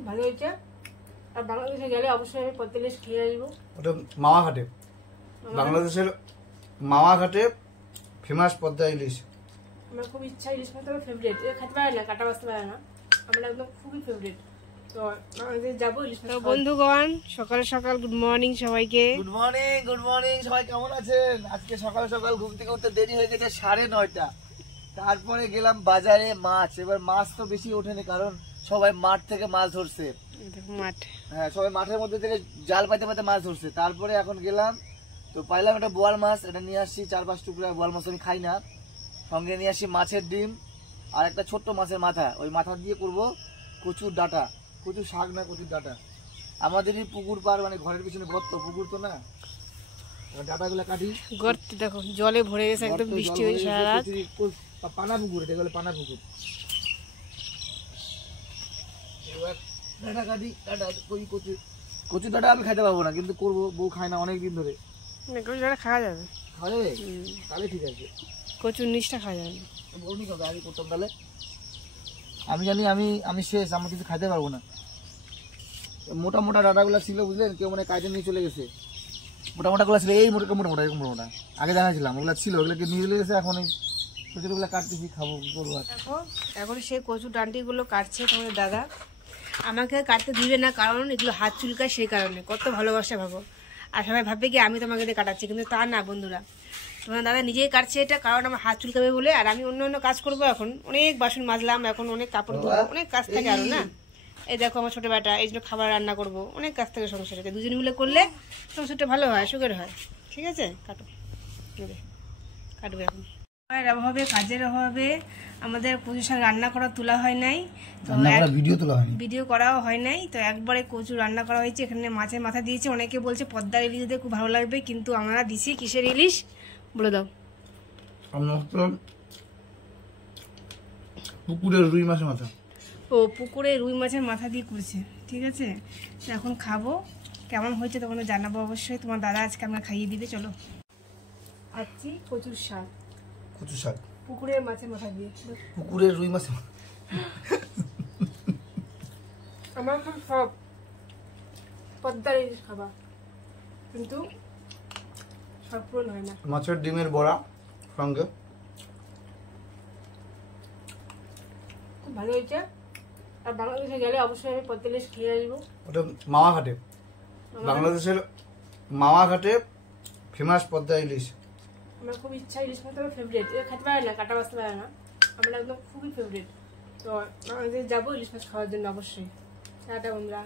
খুব ভালো হয়েছে। আর বাংলাদেশে গেলে অবশ্যই আমি পদ্মা ইলিশ খেয়ে আসবো। ওটা মাওয়াঘাটে, বাংলাদেশের মাওয়াঘাটে ফেমাস পদ্মা ইলিশ। আমার খুব ইচ্ছা, ইলিশ মাছ আমার ফেভারিট। খেতে পারে না, কাটা বাঁচতে পারে না, আমার একদম খুবই ফেভারিট। তো আমাদের যাবো ইলিশ মাছ। বন্ধুগণ, সকাল সকাল গুড মর্নিং সবাইকে। গুড মর্নিং, গুড মর্নিং সবাই, কেমন আছেন? আজকে সকাল সকাল ঘুম থেকে উঠতে দেরি হয়ে গেছে 9:30। তারপরে গেলাম বাজারে মাছ। এবার মাছ তো বেশি ওঠেনি, কারণ সবাই মাঠ থেকে মাছ ধরছে। মাঠ, হ্যাঁ, সবাই মাঠের মধ্যে থেকে জাল পাইতে পাইতে মাছ ধরছে। তারপরে এখন গেলাম, তো পাইলাম একটা বোয়াল মাছ। এটা নিয়ে আসছি 4-5 টুকরা। বোয়াল মাছ আমি খাই না। সঙ্গে নিয়ে আসি মাছের ডিম আর একটা ছোট্ট মাছের মাথা। ওই মাথা দিয়ে করবো কচুর ডাঁটা, কচুর শাক না, কচুর ডাঁটা। আমাদেরই পুকুর পার, মানে ঘরের পিছনে গর্ত, পুকুর তো না, ডাঁটাগুলো কাটি। গর্ত দেখো জলে ভরে গেছে, একদম বৃষ্টি হয়েছে সারা রাত। পানা পুকুর, এটা বলে পানা পুকুর। এবার ডাঁটা কাটি, ডাঁটা কই কচু, কচুর ডাঁটা আমি খাইতে পারবো না, কিন্তু করবো, বউ খায় না অনেকদিন ধরে। কচু ডাঁটা খাওয়া যাবে, খাওয়া যাবে? তাহলে ঠিক আছে। কচুর নিচটা খাওয়া যাবে। বউনি খাবে, আগে করতাম তাহলে। আমি জানি আমি শেষ, আমার কিছু খাইতে পারবো না। মোটা মোটা ডাঁটাগুলো ছিল, বুঝলেন, কেউ মানে কাইটে নিয়ে চলে গেছে। মোটা মোটা গুলো ছিল, এই মোটা মোটা এরকম মোটা, আগে দেখাছিলাম ওগুলো ছিল, ওগুলোকে নিয়ে চলে গেছে। এখন এই ছোটোগুলো কাটতেছি, খাবো, কি করবো। এখন সেই কচু ডাঁটিগুলো কাটছে তোমাদের দাদা। আমাকে কাটতে দিবে না, কারণ এগুলো হাত চুলকায়, সেই কারণে। কত ভালোবাসা ভাবো। আর সবাই ভাববে কি আমি তোমাকে দিয়ে কাটাচ্ছি, কিন্তু তা না বন্ধুরা। তোমার দাদা নিজেই কাটছে এটা, কারণ আমার হাত চুলকাবে বলে। আর আমি অন্য অন্য কাজ করবো, এখন অনেক বাসন মাজলাম, এখন অনেক কাপড় ধোবো, অনেক কাজ থাকে আরো না। এই দেখো আমার ছোটো বেটা, এই জন্য খাবার রান্না করবো, অনেক কাজ থাকে সংসারে। দুজন মিলে করলে সংসারটা ভালো হয়, সুখের হয়। ঠিক আছে, কাটো, কাটবে এখন। আর অভাবে, কাজের অভাবে আমাদের কচু শাক রান্না করা তোলা হয় নাই, তো ভিডিও করাও হয় নাই। তো একবারে কচু রান্না করা হয়েছে। এখানে মাছের মাথা দিয়েছে। অনেকে বলছে পদ্মার ইলিশ দিয়ে খুব ভালো লাগবে, কিন্তু আমরা দিছি কিসের ইলিশ বলে দাও। পুকুরের রুই মাছের মাথা। ও, পুকুরে রুই মাছের মাথা দিয়ে করছে। ঠিক আছে, তো এখন খাবো, কেমন হয়েছে তখন জানাবো অবশ্যই। তোমার দাদা আজকে আমরা খাইয়ে দিবে। চলো, আজকে কচুর শাক, কচু শাক পুকুরের মাছের মাথা দিয়ে, পুকুরের রুই মাছের। আমার খুব সব পদ্মার ইলিশ খাবা, কিন্তু সব পূরণ হয় না। মাছের ডিমের বড়া সঙ্গে খুব ভালো হয়েছে। আর বাংলাদেশে গেলে অবশ্যই আমি পদ্মা ইলিশ খেয়ে আসবো। ওটা মাওয়াঘাটে, বাংলাদেশের মাওয়াঘাটে ফেমাস পদ্মা ইলিশ। আমার খুব ইচ্ছা, ইলিশ মাছ আমার ফেভারিট। খেতে পারে না, কাটা বাঁচতে পারে না, আমার একদম খুবই ফেভারিট। তো আমাদের যাবো ইলিশ মাছ খাওয়ার জন্য অবশ্যই। টাটা বন্ধুরা।